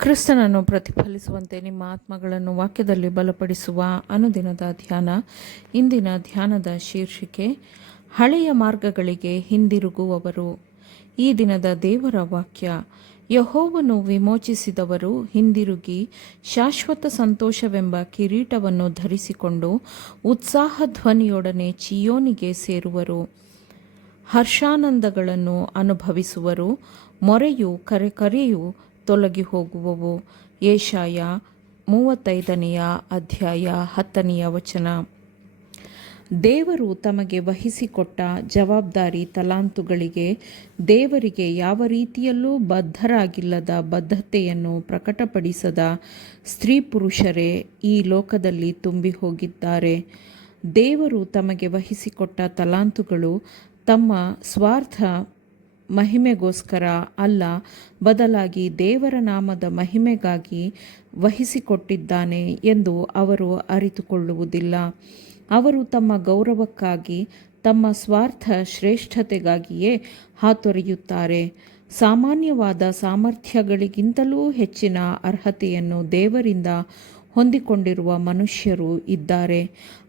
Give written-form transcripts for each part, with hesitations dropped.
ಕ್ರಿಸ್ತನನ್ನು ಪ್ರತಿಫಲಿಸುವಂತೆ ನಿಮ್ಮ ಆತ್ಮಗಳನ್ನು ವಾಕ್ಯದಲ್ಲಿ ಬಲಪಡಿಸುವ ಅನುದಿನದ ಧ್ಯಾನ. ಇಂದಿನ ಧ್ಯಾನದ ಶೀರ್ಷಿಕೆ ಹಳೆಯ ಮಾರ್ಗಗಳಿಗೆ ಹಿಂದಿರುಗುವವರು. ಈ ದಿನದ ದೇವರ ವಾಕ್ಯ: ಯೆಹೋವನು ವಿಮೋಚಿಸಿದವರು ಹಿಂದಿರುಗಿ ಶಾಶ್ವತ ಸಂತೋಷವೆಂಬ ಕಿರೀಟವನ್ನು ಧರಿಸಿಕೊಂಡು ಉತ್ಸಾಹ ಧ್ವನಿಯೊಡನೆ ಚೀಯೋನಿಗೆ ಸೇರುವರು. ಹರ್ಷಾನಂದಗಳನ್ನು ಅನುಭವಿಸುವರು. ಮೊರೆಯು ಕರೆಕರೆಯು ತೊಲಗಿ ಹೋಗುವವು. ಯೆಶಾಯ 35ನೇ ಅಧ್ಯಾಯ 10ನೇ ವಚನ. ದೇವರು ತಮಗೆ ವಹಿಸಿಕೊಟ್ಟ ಜವಾಬ್ದಾರಿ ತಲಾಂತುಗಳಿಗೆ ದೇವರಿಗೆ ಯಾವ ರೀತಿಯಲ್ಲೂ ಬದ್ಧರಾಗಿಲ್ಲದ ಬದ್ಧತೆಯನ್ನು ಪ್ರಕಟಪಡಿಸದ ಸ್ತ್ರೀ ಪುರುಷರೇ ಈ ಲೋಕದಲ್ಲಿ ತುಂಬಿ ಹೋಗಿದ್ದಾರೆ. ದೇವರು ತಮಗೆ ವಹಿಸಿಕೊಟ್ಟ ತಲಾಂತುಗಳು ತಮ್ಮ ಸ್ವಾರ್ಥ ಮಹಿಮೆಗೋಸ್ಕರ ಅಲ್ಲ, ಬದಲಾಗಿ ದೇವರ ನಾಮದ ಮಹಿಮೆಗಾಗಿ ವಹಿಸಿಕೊಟ್ಟಿದ್ದಾನೆ ಎಂದು ಅವರು ಅರಿತುಕೊಳ್ಳುವುದಿಲ್ಲ. ಅವರು ತಮ್ಮ ಗೌರವಕ್ಕಾಗಿ, ತಮ್ಮ ಸ್ವಾರ್ಥ ಶ್ರೇಷ್ಠತೆಗಾಗಿಯೇ ಹಾತೊರೆಯುತ್ತಾರೆ. ಸಾಮಾನ್ಯವಾದ ಸಾಮರ್ಥ್ಯಗಳಿಗಿಂತಲೂ ಹೆಚ್ಚಿನ ಅರ್ಹತೆಯನ್ನು ದೇವರಿಂದ ಹೊಂದಿಕೊಂಡಿರುವ ಮನುಷ್ಯರು ಇದ್ದಾರೆ.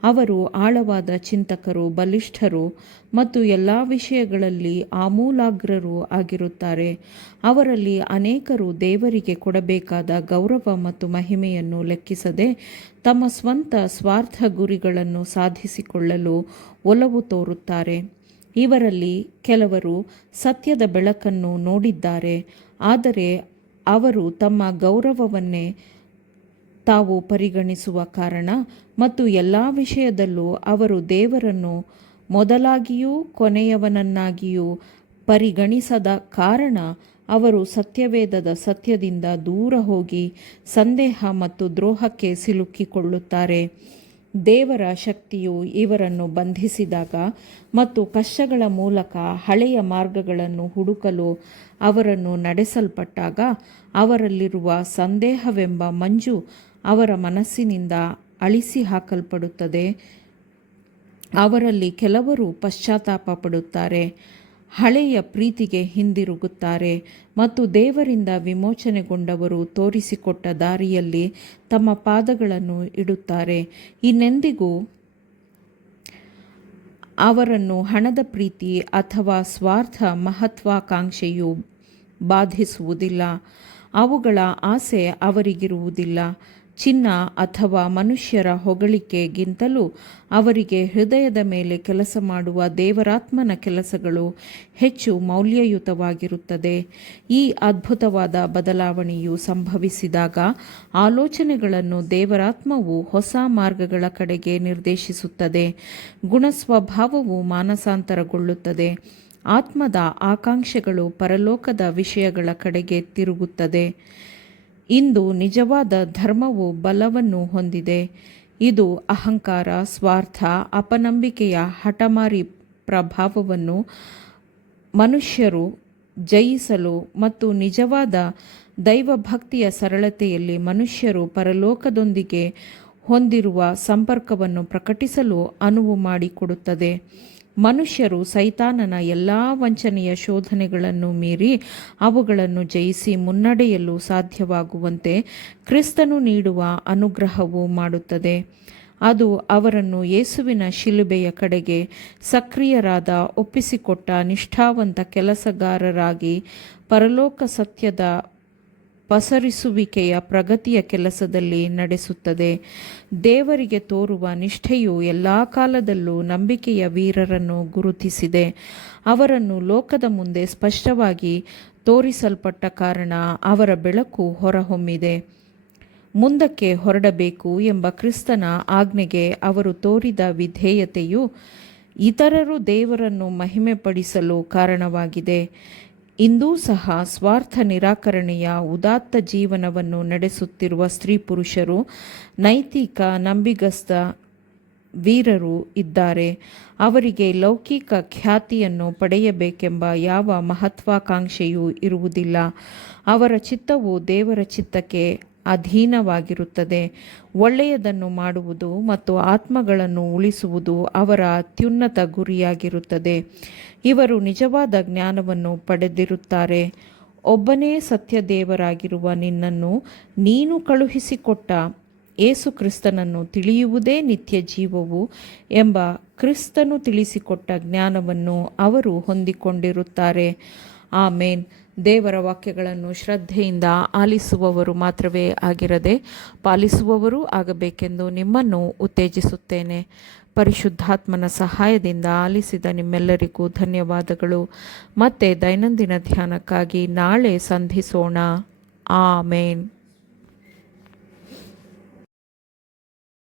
ಅವರು ಆಳವಾದ ಚಿಂತಕರು, ಬಲಿಷ್ಠರು ಮತ್ತು ಎಲ್ಲ ವಿಷಯಗಳಲ್ಲಿ ಆಮೂಲಾಗ್ರರು ಆಗಿರುತ್ತಾರೆ. ಅವರಲ್ಲಿ ಅನೇಕರು ದೇವರಿಗೆ ಕೊಡಬೇಕಾದ ಗೌರವ ಮತ್ತು ಮಹಿಮೆಯನ್ನು ಲೆಕ್ಕಿಸದೆ ತಮ್ಮ ಸ್ವಂತ ಸ್ವಾರ್ಥ ಗುರಿಗಳನ್ನು ಸಾಧಿಸಿಕೊಳ್ಳಲು ಒಲವು ತೋರುತ್ತಾರೆ. ಇವರಲ್ಲಿ ಕೆಲವರು ಸತ್ಯದ ಬೆಳಕನ್ನು ನೋಡಿದ್ದಾರೆ, ಆದರೆ ಅವರು ತಮ್ಮ ಗೌರವವನ್ನೇ ತಾವು ಪರಿಗಣಿಸುವ ಕಾರಣ ಮತ್ತು ಎಲ್ಲ ವಿಷಯದಲ್ಲೂ ಅವರು ದೇವರನ್ನು ಮೊದಲಾಗಿಯೂ ಕೊನೆಯವನನ್ನಾಗಿಯೂ ಪರಿಗಣಿಸದ ಕಾರಣ ಅವರು ಸತ್ಯವೇದದ ಸತ್ಯದಿಂದ ದೂರ ಹೋಗಿ ಸಂದೇಹ ಮತ್ತು ದ್ರೋಹಕ್ಕೆ ಸಿಲುಕಿಕೊಳ್ಳುತ್ತಾರೆ. ದೇವರ ಶಕ್ತಿಯು ಇವರನ್ನು ಬಂಧಿಸಿದಾಗ ಮತ್ತು ಕಷ್ಟಗಳ ಮೂಲಕ ಹಳೆಯ ಮಾರ್ಗಗಳನ್ನು ಹುಡುಕಲು ಅವರನ್ನು ನಡೆಸಲ್ಪಟ್ಟಾಗ ಅವರಲ್ಲಿರುವ ಸಂದೇಹವೆಂಬ ಮಂಜು ಅವರ ಮನಸ್ಸಿನಿಂದ ಅಳಿಸಿ ಹಾಕಲ್ಪಡುತ್ತದೆ. ಅವರಲ್ಲಿ ಕೆಲವರು ಪಶ್ಚಾತ್ತಾಪ ಪಡುತ್ತಾರೆ, ಹಳೆಯ ಪ್ರೀತಿಗೆ ಹಿಂದಿರುಗುತ್ತಾರೆ ಮತ್ತು ದೇವರಿಂದ ವಿಮೋಚನೆಗೊಂಡವರು ತೋರಿಸಿಕೊಟ್ಟ ದಾರಿಯಲ್ಲಿ ತಮ್ಮ ಪಾದಗಳನ್ನು ಇಡುತ್ತಾರೆ. ಇನ್ನೆಂದಿಗೂ ಅವರನ್ನು ಹಣದ ಪ್ರೀತಿ ಅಥವಾ ಸ್ವಾರ್ಥ ಮಹತ್ವಾಕಾಂಕ್ಷೆಯು ಬಾಧಿಸುವುದಿಲ್ಲ. ಅವುಗಳ ಆಸೆ ಅವರಿಗಿರುವುದಿಲ್ಲ. ಚಿನ್ನ ಅಥವಾ ಮನುಷ್ಯರ ಹೊಗಳಿಕೆಗಿಂತಲೂ ಅವರಿಗೆ ಹೃದಯದ ಮೇಲೆ ಕೆಲಸ ಮಾಡುವ ದೇವರಾತ್ಮನ ಕೆಲಸಗಳು ಹೆಚ್ಚು ಮೌಲ್ಯಯುತವಾಗಿರುತ್ತದೆ. ಈ ಅದ್ಭುತವಾದ ಬದಲಾವಣೆಯು ಸಂಭವಿಸಿದಾಗ ಆಲೋಚನೆಗಳನ್ನು ದೇವರಾತ್ಮವು ಹೊಸ ಮಾರ್ಗಗಳ ಕಡೆಗೆ ನಿರ್ದೇಶಿಸುತ್ತದೆ. ಗುಣಸ್ವಭಾವವು ಮಾನಸಾಂತರಗೊಳ್ಳುತ್ತದೆ. ಆತ್ಮದ ಆಕಾಂಕ್ಷೆಗಳು ಪರಲೋಕದ ವಿಷಯಗಳ ಕಡೆಗೆ ತಿರುಗುತ್ತದೆ. ಇಂದು ನಿಜವಾದ ಧರ್ಮವು ಬಲವನ್ನು ಹೊಂದಿದೆ. ಇದು ಅಹಂಕಾರ, ಸ್ವಾರ್ಥ, ಅಪನಂಬಿಕೆಯ ಹಠಮಾರಿ ಪ್ರಭಾವವನ್ನು ಮನುಷ್ಯರು ಜಯಿಸಲು ಮತ್ತು ನಿಜವಾದ ದೈವಭಕ್ತಿಯ ಸರಳತೆಯಲ್ಲಿ ಮನುಷ್ಯರು ಪರಲೋಕದೊಂದಿಗೆ ಹೊಂದಿರುವ ಸಂಪರ್ಕವನ್ನು ಪ್ರಕಟಿಸಲು ಅನುವು ಮಾಡಿಕೊಡುತ್ತದೆ. ಮನುಷ್ಯರು ಸೈತಾನನ ಎಲ್ಲ ವಂಚನೆಯ ಶೋಧನೆಗಳನ್ನು ಮೀರಿ ಅವುಗಳನ್ನು ಜಯಿಸಿ ಮುನ್ನಡೆಯಲು ಸಾಧ್ಯವಾಗುವಂತೆ ಕ್ರಿಸ್ತನು ನೀಡುವ ಅನುಗ್ರಹವು ಮಾಡುತ್ತದೆ. ಅದು ಅವರನ್ನು ಯೇಸುವಿನ ಶಿಲುಬೆಯ ಕಡೆಗೆ ಸಕ್ರಿಯರಾದ, ಒಪ್ಪಿಸಿಕೊಟ್ಟ ನಿಷ್ಠಾವಂತ ಕೆಲಸಗಾರರಾಗಿ ಪರಲೋಕ ಸತ್ಯದ ಪಸರಿಸುವಿಕೆಯ ಪ್ರಗತಿಯ ಕೆಲಸದಲ್ಲಿ ನಡೆಸುತ್ತದೆ. ದೇವರಿಗೆ ತೋರುವ ನಿಷ್ಠೆಯು ಎಲ್ಲ ಕಾಲದಲ್ಲೂ ನಂಬಿಕೆಯ ವೀರರನ್ನು ಗುರುತಿಸಿದೆ. ಅವರನ್ನು ಲೋಕದ ಮುಂದೆ ಸ್ಪಷ್ಟವಾಗಿ ತೋರಿಸಲ್ಪಟ್ಟ ಕಾರಣ ಅವರ ಬೆಳಕು ಹೊರಹೊಮ್ಮಿದೆ. ಮುಂದಕ್ಕೆ ಹೊರಡಬೇಕು ಎಂಬ ಕ್ರಿಸ್ತನ ಆಜ್ಞೆಗೆ ಅವರು ತೋರಿದ ವಿಧೇಯತೆಯು ಇತರರು ದೇವರನ್ನು ಮಹಿಮೆಪಡಿಸಲು ಕಾರಣವಾಗಿದೆ. ಇಂದೂ ಸಹ ಸ್ವಾರ್ಥ ನಿರಾಕರಣೆಯ ಉದಾತ್ತ ಜೀವನವನ್ನು ನಡೆಸುತ್ತಿರುವ ಸ್ತ್ರೀ ಪುರುಷರು, ನೈತಿಕ ನಂಬಿಗಸ್ತ ವೀರರು ಇದ್ದಾರೆ. ಅವರಿಗೆ ಲೌಕಿಕ ಖ್ಯಾತಿಯನ್ನು ಪಡೆಯಬೇಕೆಂಬ ಯಾವ ಮಹತ್ವಾಕಾಂಕ್ಷೆಯೂ ಇರುವುದಿಲ್ಲ. ಅವರ ಚಿತ್ತವು ದೇವರ ಚಿತ್ತಕ್ಕೆ ಅಧೀನವಾಗಿರುತ್ತದೆ. ಒಳ್ಳೆಯದನ್ನು ಮಾಡುವುದು ಮತ್ತು ಆತ್ಮಗಳನ್ನು ಉಳಿಸುವುದು ಅವರ ಅತ್ಯುನ್ನತ ಗುರಿಯಾಗಿರುತ್ತದೆ. ಇವರು ನಿಜವಾದ ಜ್ಞಾನವನ್ನು ಪಡೆದಿರುತ್ತಾರೆ. ಒಬ್ಬನೇ ಸತ್ಯ ದೇವರಾಗಿರುವ ನಿನ್ನನ್ನು ನೀನು ಕಳುಹಿಸಿಕೊಟ್ಟ ಯೇಸು ಕ್ರಿಸ್ತನನ್ನು ತಿಳಿಯುವುದೇ ನಿತ್ಯ ಜೀವವು ಎಂಬ ಕ್ರಿಸ್ತನು ತಿಳಿಸಿಕೊಟ್ಟ ಜ್ಞಾನವನ್ನು ಅವರು ಹೊಂದಿಕೊಂಡಿರುತ್ತಾರೆ. ಆಮೇನ್. ದೇವರ ವಾಕ್ಯಗಳನ್ನು ಶ್ರದ್ಧೆಯಿಂದ ಆಲಿಸುವವರು ಮಾತ್ರವೇ ಆಗಿರದೆ ಪಾಲಿಸುವವರೂ ಆಗಬೇಕೆಂದು ನಿಮ್ಮನ್ನು ಉತ್ತೇಜಿಸುತ್ತೇನೆ. ಪರಿಶುದ್ಧಾತ್ಮನ ಸಹಾಯದಿಂದ ಆಲಿಸಿದ ನಿಮ್ಮೆಲ್ಲರಿಗೂ ಧನ್ಯವಾದಗಳು. ಮತ್ತೆ ದೈನಂದಿನ ಧ್ಯಾನಕ್ಕಾಗಿ ನಾಳೆ ಸಂಧಿಸೋಣ. ಆಮೇನ್.